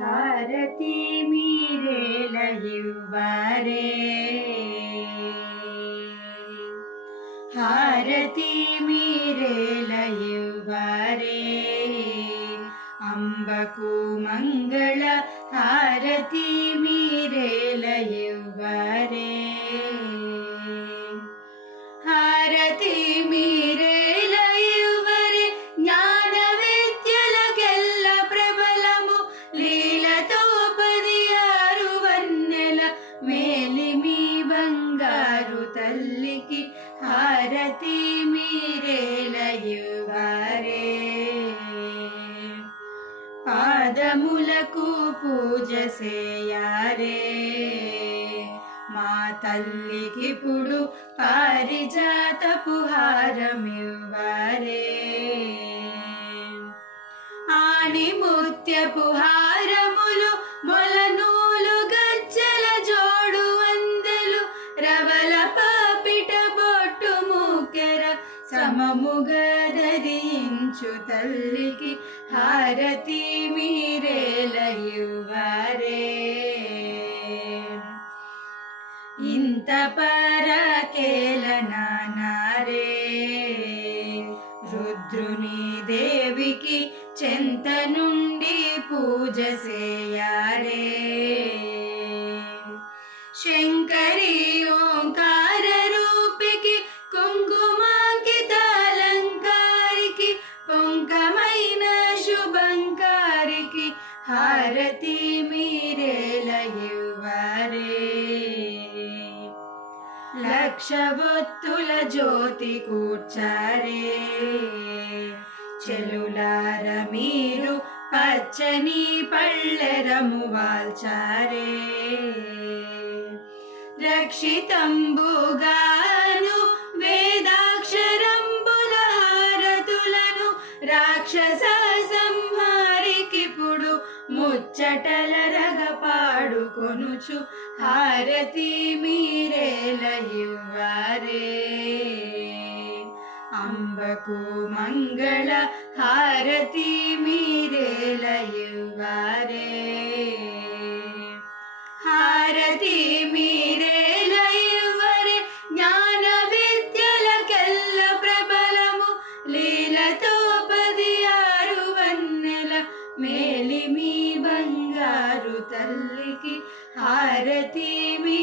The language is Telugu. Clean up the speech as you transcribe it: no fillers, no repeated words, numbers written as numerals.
హారతి మీరేల ఇవ్వరే, హారతి మీరేల ఇవ్వరే, అంబకు మంగళ హారతి మీరేల ఇవ్వరే, హారతి మీరేల ఇవ్వరే, జ్ఞాన విద్యలకెల్ల ప్రబలము లీలతో 16 వన్నెల మేలిమి బంగారు తల్లికి హారతి మీరేల ఇవ్వరే, పాదములకు పూజ చేయారే, మా తల్లికిప్పుడు పారిజాతపు హారమివ్వరే, ఆణి ముత్యపు హారములు మొలనూలు గజ్జల జోడు వందలు రవల పాపిట బొట్టు ముకెర సమముగా ధరించు తల్లికి హారతి మీరేల ఇవ్వరే, ఇంత పరకేల నానారే, రుద్రుని దేవికి చెంత నుండి పూజ చేయారే, శంకరి ఓంకార రూపికి కుంకుమాంకిత అలంకారికి పొంకమైన శుభంకారికి హారతి మీరేల ఇవ్వరే, లక్ష ఒత్తుల జ్యోతి కూర్చారే, చెలులార మీరు పచ్చని పళ్ళెరము వాల్చారే, రక్షితంబుగాను వేదాక్షరంబుల హారతులను రాక్షస సంహారికిప్పుడు ముచ్చటల రగ పాడుకొనుచు హారతి మీరేల ఇవ్వరే, అంబకు మంగళ హారతి మీరేల ఇవ్వరే, హారతి మీరేల ఇవ్వరే, జ్ఞాన విద్యలకెల్ల ప్రబలము లీలతో 16 వన్నెల మేలిమి బంగారు తల్లికి హారతి మీ